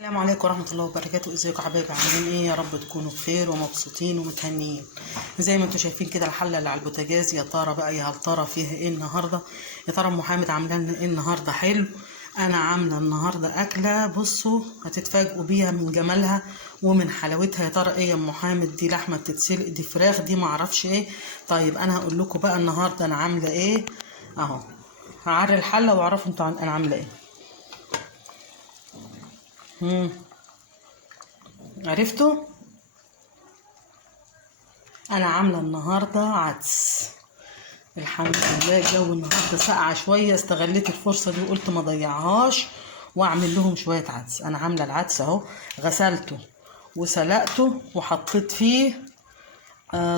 السلام عليكم ورحمة الله وبركاته. ازيكم يا حبايبي؟ عاملين ايه؟ يا رب تكونوا بخير ومبسوطين ومتهنيين. زي ما انتم شايفين كده الحلة اللي على البوتاجاز، يا ترى بقى، يا هل ترى فيها ايه النهاردة؟ يا ترى ام حامد عامله لنا ايه النهاردة حلو؟ انا عاملة النهاردة اكلة بصوا هتتفاجئوا بيها من جمالها ومن حلاوتها. يا ترى ايه يا ام حامد؟ دي لحمة بتتسلق، دي فراخ، دي معرفش ايه. طيب انا هقول لكم بقى النهاردة انا عاملة ايه اهو. هعري الحلة واعرفوا انتوا انا عاملة ايه. عرفتوا؟ انا عامله النهارده عدس. الحمد لله الجو النهارده ساقعه شويه، استغليت الفرصه دي وقلت ما اضيعهاش واعمل لهم شويه عدس. انا عامله العدس اهو، غسلته وسلقته وحطيت فيه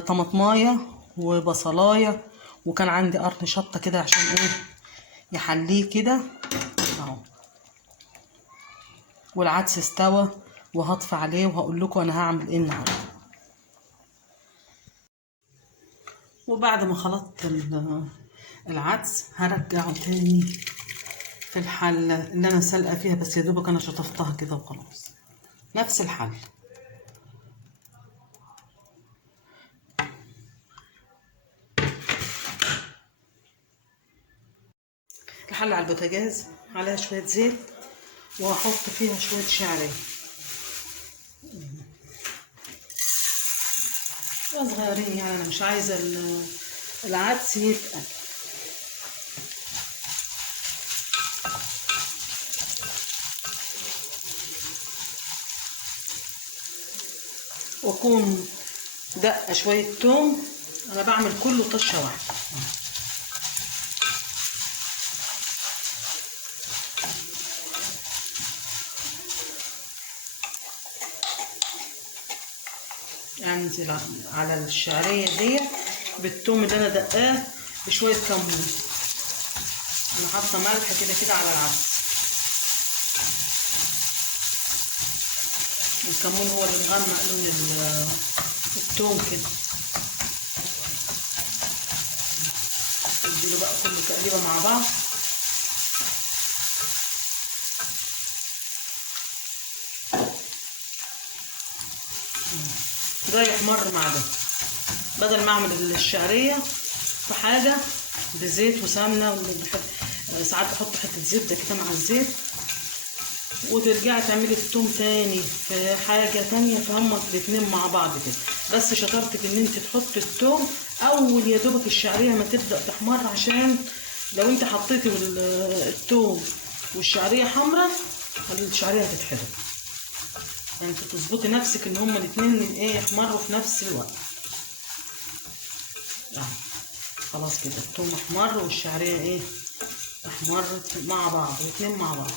طماطمايه وبصلايه، وكان عندي قرن شطه كده عشان ايه يحليه كده اهو. والعدس استوى وهطفي عليه وهقول لكم انا هعمل ايه النهارده. وبعد ما خلطت العدس هرجعه تاني في الحلة اللي انا سلقة فيها، بس يا دوبك انا شطفتها كده وخلاص. نفس الحل. الحلة على البوتاجاز عليها شوية زيت وهحط فيها شوية شعرية صغيرين، يعني انا مش عايزة العدس يتقل. واكون دقة شوية توم، انا بعمل كله طشة واحدة. انزل على الشعرية دي بالثوم اللي انا دقاه بشوية كمون. انا حاطة ملح كده كده على العدس، الكمون هو اللي مغمق لون الثوم كده. اديله بقى كله تقليبه مع بعض. ده يحمر مع ده، بدل ما اعمل الشعريه في حاجه بزيت وسمنه، ساعات بحط حته زبده كده مع الزيت، وترجعي تعملي التوم تاني في حاجه تانيه، فهم الاتنين مع بعض كده. بس شطارتك ان انت تحطي التوم اول يا دوبك الشعريه ما تبدا تحمر، عشان لو انت حطيتي التوم والشعريه حمراء الشعريه هتتحرق. يعني انت تظبطي نفسك ان هما الاتنين ايه يحمروا في نفس الوقت. خلاص كده التوم احمر والشعريه ايه احمرت مع بعض، الاتنين مع بعض.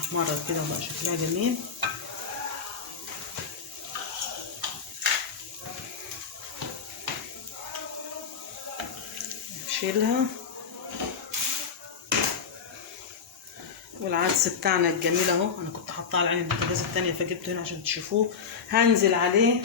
احمرت كده وبقى شكلها جميل. شيلها. والعدس بتاعنا الجميل اهو، انا كنت حاطاه على عين البوتاجاز التانية فجبته هنا عشان تشوفوه. هنزل عليه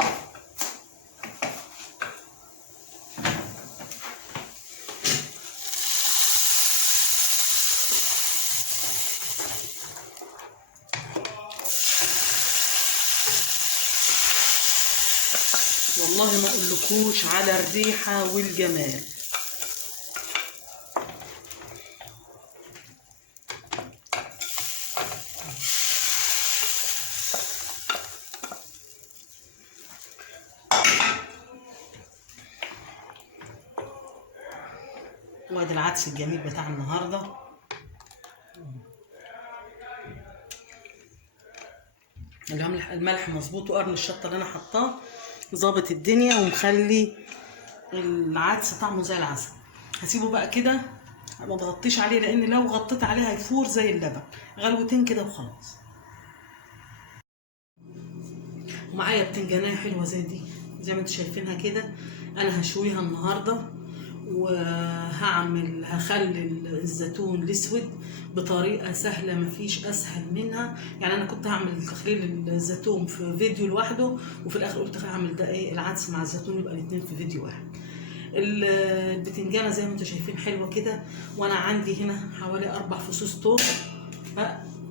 والله ما اقولكوش على الريحة والجمال. وادي العدس الجميل بتاع النهارده. الملح مظبوط، وقرن الشطه اللي انا حطاه ظابط الدنيا ومخلي العدس طعمه زي العسل. هسيبه بقى كده، ما بغطيش عليه لان لو غطيت عليه هيفور زي اللبن. غلوتين كده وخلاص. ومعايا بتنجانية حلوه زي دي، زي ما انتم شايفينها كده. انا هشويها النهارده هخلي الزيتون الاسود بطريقه سهله، مفيش اسهل منها. يعني انا كنت هعمل تخليل الزيتون في فيديو لوحده، وفي الاخر قلت هعمل ده ايه العدس مع الزيتون، يبقى الاثنين في فيديو واحد. البتنجانه زي ما انتم شايفين حلوه كده، وانا عندي هنا حوالي 4 فصوص توم.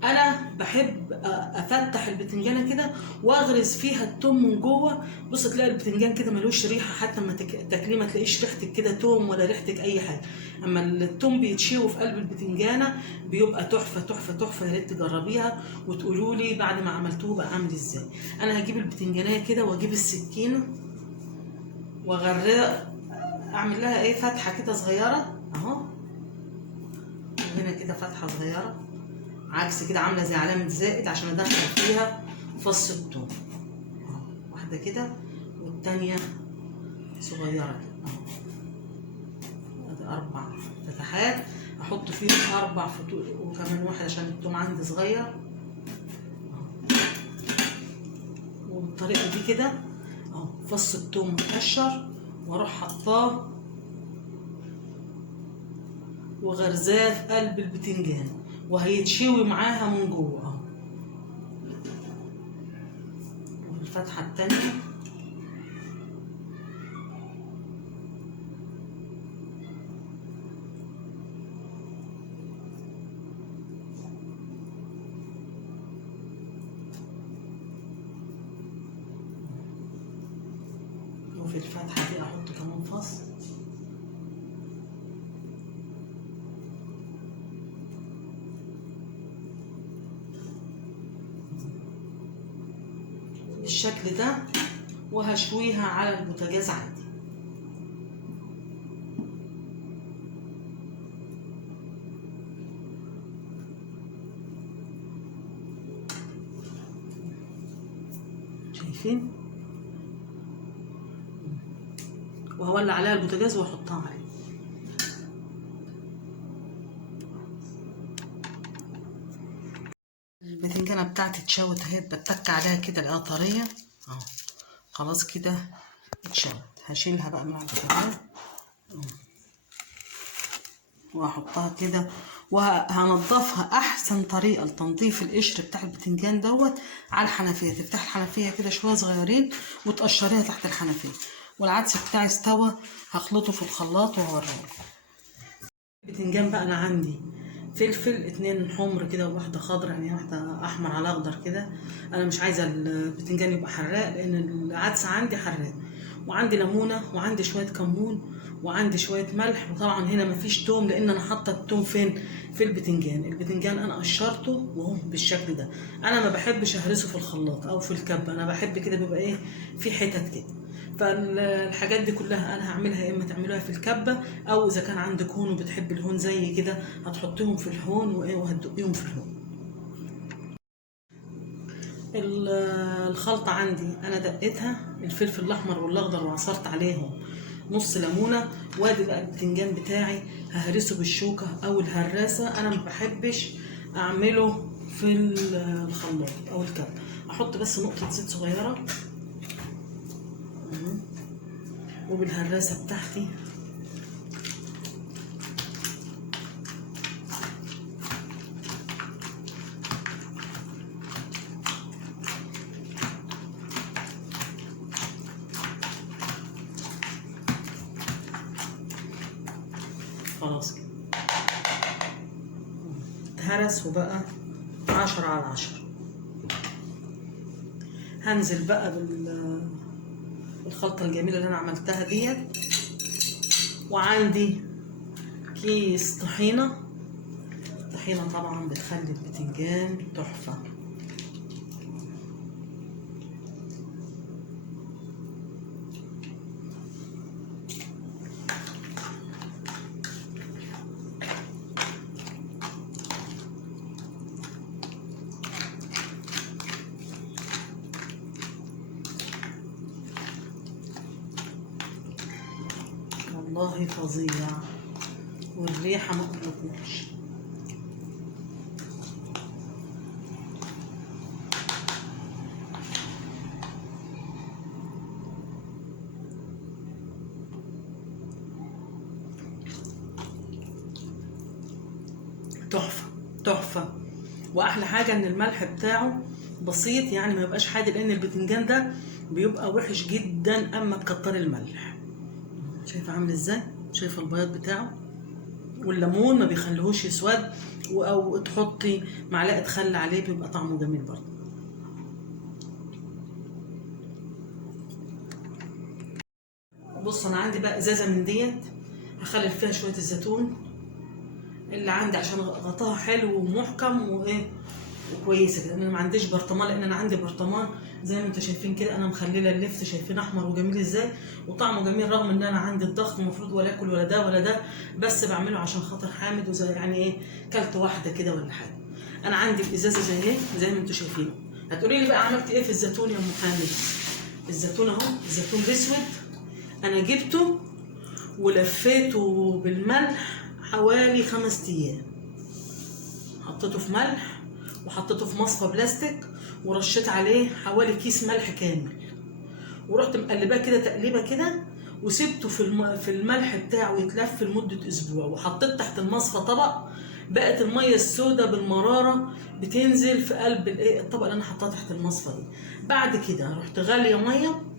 انا بحب افتح البتنجانه كده واغرز فيها التوم من جوه. بص تلاقي البتنجان كده ملوش ريحه، حتى لما تاكليه ما تلاقيش ريحتك كده توم ولا ريحتك اي حاجه. اما التوم بيتشوي في قلب البتنجانه بيبقى تحفه تحفه تحفه. يا ريت تجربيها وتقولوا لي بعد ما عملتوه بقى عامل ازاي. انا هجيب البتنجانيه كده واجيب السكينه واغرق، اعمل لها ايه فتحه كده صغيره اهو، هنا كده فتحه صغيره عكس كده عامله زي علامه زائد عشان ادخل فيها فص الثوم. واحده كده والتانيه صغيره كده اهو. ادي 4 فتحات احط فيهم 4 فطور وكمان واحد عشان الثوم عندي صغير. وبالطريقه دي كده اهو فص الثوم متقشر واروح حطاه وغرزاه في قلب البتنجان وهيتشوي معاها من جوه اهو. الفتحه التانيه وفي الفتحه دي احط كمان فص. بالشكل ده وهشويها على البوتاجاز عادي. شايفين؟ وهولع عليها البوتاجاز واحطها عليه. البتنجانه بتاعتي اتشوت اهي، بتك عليها كده الاقيها طريه اهو. خلاص كده اتشوت. هشيلها بقى من على البوتاجاز واحطها كده وهنضفها. احسن طريقه لتنظيف القشر بتاع البتنجان دوت على الحنفيه. تفتح الحنفيه كده شويه صغيرين وتقشريها تحت الحنفيه. والعدس بتاعي استوى هخلطه في الخلاط وهوريه. البتنجان بقى انا عندي فلفل 2 حمر كده وواحده خضرا، يعني واحده احمر على اخضر كده. انا مش عايزه البتنجان يبقى حراق لان العدس عندي حراق. وعندي ليمونه وعندي شويه كمون وعندي شويه ملح. وطبعا هنا مفيش توم لان انا حاطه التوم فين في البتنجان. البتنجان انا قشرته وهو بالشكل ده. انا ما بحبش اهرسه في الخلاط او في الكبه، انا بحب كده بيبقى ايه في حتت كده. فالحاجات دي كلها انا هعملها يا اما تعملوها في الكبه، او اذا كان عندك هون وبتحب الهون زي كده هتحطيهم في الهون وهتدقيهم في الهون. الخلطه عندي انا دقيتها الفلفل الاحمر والاخضر وعصرت عليهم نص ليمونه. وادي بقى البتنجان بتاعي ههرسه بالشوكه او الهراسه. انا ما بحبش اعمله في الخلاط او الكبه. احط بس نقطه زيت صغيره وبالهراسه بتاعتي خلاص كده اتهرس وبقى 10/10. هنزل بقى بالخلطة الجميلة اللي انا عملتها ديت. وعندي كيس طحينة. الطحينة طبعا بتخلي البتنجان تحفة. والله فظيع والريحة ما اقولكوش. تحفه تحفه. واحلى حاجه ان الملح بتاعه بسيط، يعني ما يبقاش حادق، لان البتنجان ده بيبقى وحش جدا اما تكتري الملح. شايفه عامل ازاي؟ شايفه البياض بتاعه؟ والليمون ما بيخليهوش يسود، او تحطي معلقه خل عليه بيبقى طعمه جميل برضه. بص انا عندي بقى ازازه من ديت هخلي فيها شويه الزيتون اللي عندي عشان غطاها حلو ومحكم وايه وكويسه كده. انا ما عنديش برطمان، لان انا عندي برطمان زي ما انتم شايفين كده، انا مخليه اللفت، شايفين احمر وجميل ازاي وطعمه جميل، رغم ان انا عندي الضغط المفروض ولا اكل ولا ده ولا ده، بس بعمله عشان خاطر حامد، وزي يعني ايه كلت واحده كده ولا حاجه. انا عندي الازازه زي ايه زي ما انتم شايفين. هتقولي لي بقى عملت ايه في الزيتون يا ام حامد؟ الزيتون اهو، الزيتون الاسود انا جبته ولفيته بالملح حوالي 5 ايام، حطيته في ملح وحطيته في مصفى بلاستيك ورشيت عليه حوالي كيس ملح كامل، ورحت مقلباه كده تقليبه كده، وسبته في الملح بتاعه يتلف لمده اسبوع، وحطيت تحت المصفى طبق، بقت الميه السوداء بالمراره بتنزل في قلب الطبق اللي انا حطاه تحت المصفى دي. بعد كده رحت غاليه ميه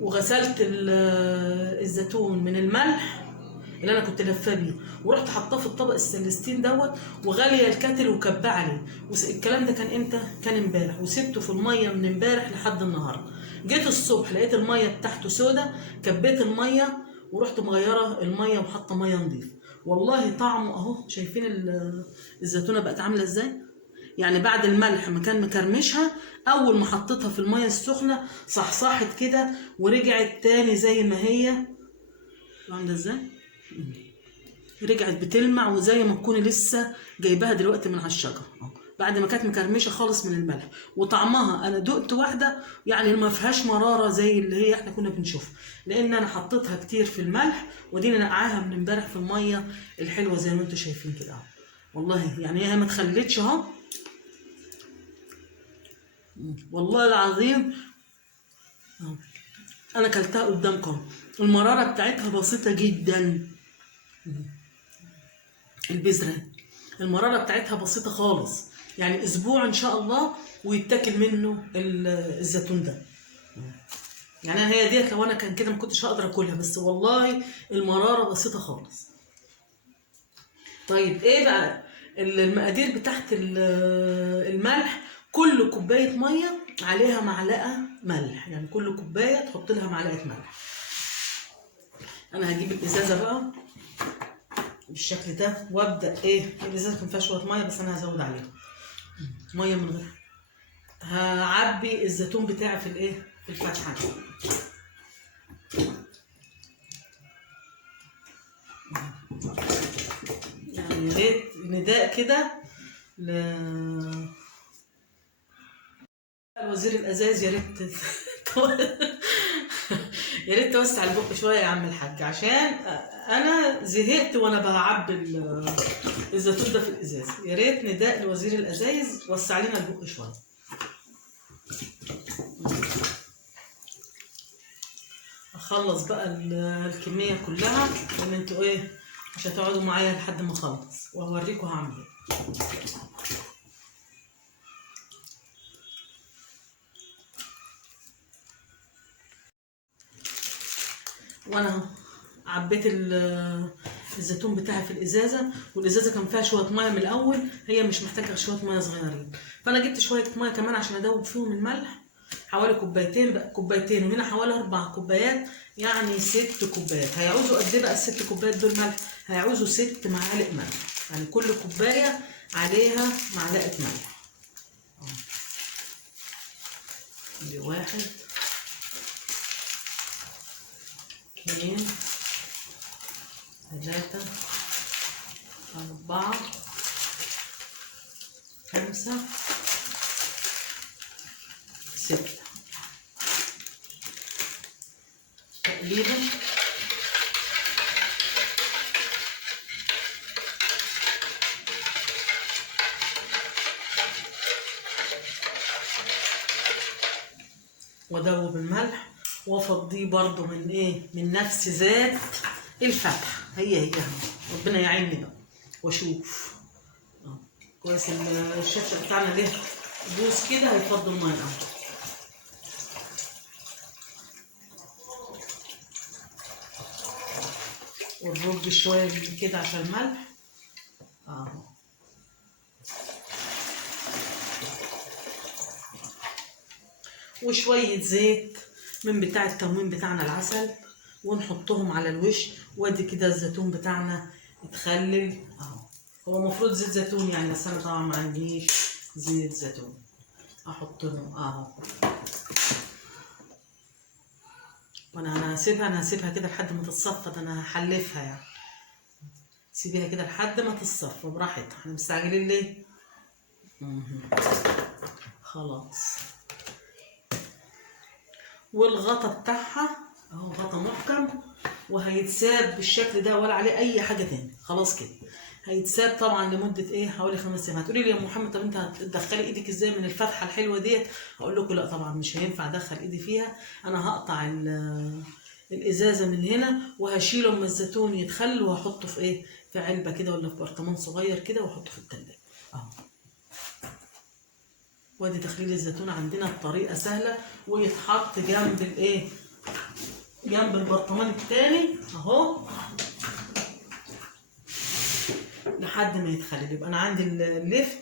وغسلت الزيتون من الملح اللي انا كنت لفاه بيه، ورحت حطاه في الطبق السلستين دوت، وغاليه الكاتل وكباه عليه. الكلام ده كان امتى؟ كان امبارح، وسبته في الميه من امبارح لحد النهارده. جيت الصبح لقيت الميه بتاعته سودا، كبيت الميه ورحت مغيره الميه وحاطه ميه نظيفه. والله طعمه اهو، شايفين الزيتونه بقت عامله ازاي؟ يعني بعد الملح ما كان مكرمشها، اول ما حطيتها في الميه السخنه صحصحت كده ورجعت تاني زي ما هي. عامله ازاي؟ رجعت بتلمع وزي ما تكوني لسه جايباها دلوقتي من على الشجره، بعد ما كانت مكرمشه خالص من الملح. وطعمها انا دقت واحده يعني ما فيهاش مراره زي اللي هي احنا كنا بنشوفها، لان انا حطيتها كتير في الملح، ودي نقعاها من امبارح في الميه الحلوه زي ما انتم شايفين كده اهو. والله يعني هي ما اتخلتش اهو، والله العظيم انا كلتها قدامكم. المراره بتاعتها بسيطه جدا، البذره المراره بتاعتها بسيطه خالص، يعني اسبوع ان شاء الله ويتاكل منه الزيتون ده. يعني هي ديت لو انا كان كده ما كنتش هقدر اكلها، بس والله المراره بسيطه خالص. طيب ايه بقى المقادير بتاعت الملح؟ كل كوبايه ميه عليها معلقه ملح، يعني كل كوبايه تحط لها معلقه ملح. انا هجيب الازازه بقى بالشكل ده وابدا ايه، الازازه كان فيها شويه ميه بس انا هزود عليها ميه من غير، هعبي الزيتون بتاعي في الايه في الفتحه. يعني يا ريت نداء كده وزير الازاز، يا ريت يا ريت توسع البق شويه يا عم الحاج، عشان انا زهقت وانا بعبي الزيتون ده في الازاز. يا ريت نداء لوزير الازايز وسع لنا البق شويه. اخلص بقى الكميه كلها، لان انتوا ايه مش هتقعدوا معايا لحد ما اخلص، وهوريكم هعمل ايه. وانا عبيت الزيتون بتاعي في الازازه، والازازه كان فيها شويه ميه من الاول، هي مش محتاجه غير شويه ميه صغيرين، فانا جبت شويه ميه كمان عشان ادوب فيهم الملح، حوالي كوبايتين بقى، كوبايتين وهنا حوالي 4 كوبايات، يعني 6 كوبايات. هيعوزوا قد ايه بقى ال6 كوبايات دول ملح؟ هيعوزوا 6 معالق ملح، يعني كل كوبايه عليها معلقه ملح. دي 1 2 3 4 5 6 تقليبا. وادوب الملح وافضيه برضو من ايه، من نفس ذات الفتحه، هي ربنا يعيني بقى واشوف. كويس. الشفشق بتاعنا ده بوس كده هيفضل الميه اهو. والرج شويه كده عشان الملح اهو. وشويه زيت من بتاع التموين بتاعنا العسل ونحطهم على الوش. وادي كده الزيتون بتاعنا يتخلل اهو. هو المفروض زيت زيتون يعني، بس انا طبعا ما عنديش زيت زيتون. احطهم اهو. وانا هسيبها كده لحد ما تتصفى. ده انا هحلفها يعني. سيبيها كده لحد ما تتصفى براحتها. احنا مستعجلين ليه؟ خلاص. والغطا بتاعها اهو غطا محكم، وهيتساب بالشكل ده ولا عليه اي حاجه تاني. خلاص كده هيتساب طبعا لمده ايه، حوالي 5 ايام. هتقولي لي يا محمد طب انت هتدخلي ايدك ازاي من الفتحه الحلوه ديت؟ هقول لكم لا طبعا مش هينفع ادخل ايدي فيها. انا هقطع الازازه من هنا وهشيله اما الزيتون يتخل، وهحطه في ايه، في علبه كده ولا في برطمان صغير كده، واحطه في التلاجة اهو. وادي تخليل الزيتون عندنا بطريقه سهله، ويتحط جنب الايه، جنب البرطمان التاني اهو لحد ما يتخلل. يبقى انا عندي اللفت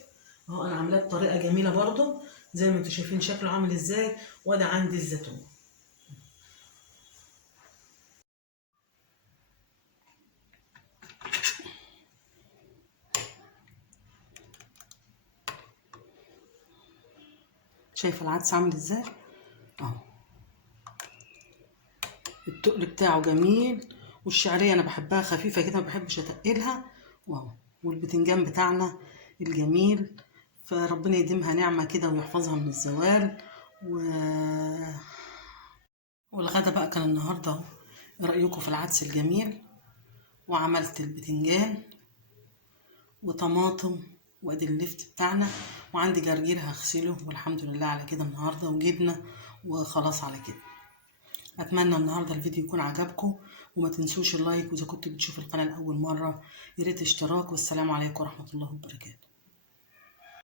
اهو، انا عاملاه بطريقه جميله برضو زي ما انتم شايفين شكله عامل ازاي. وده عندي الزيتون. شايفه العدس عامل ازاي اهو. التقل بتاعه جميل، والشعريه انا بحبها خفيفه كده، ما بحبش اتقلها واهو. والبتنجان بتاعنا الجميل، فربنا يديمها نعمه كده ويحفظها من الزوال. والغدا بقى كان النهارده اهو. ايه رايكم في العدس الجميل؟ وعملت البتنجان وطماطم، وادي اللفت بتاعنا، وعندي جرجير هغسله، والحمد لله على كده النهارده، وجبنه، وخلاص على كده. اتمنى النهارده الفيديو يكون عجبكم، وما تنسوش اللايك، واذا كنت بتشوف القناه لاول مره يا ريت اشتراك. والسلام عليكم ورحمه الله وبركاته.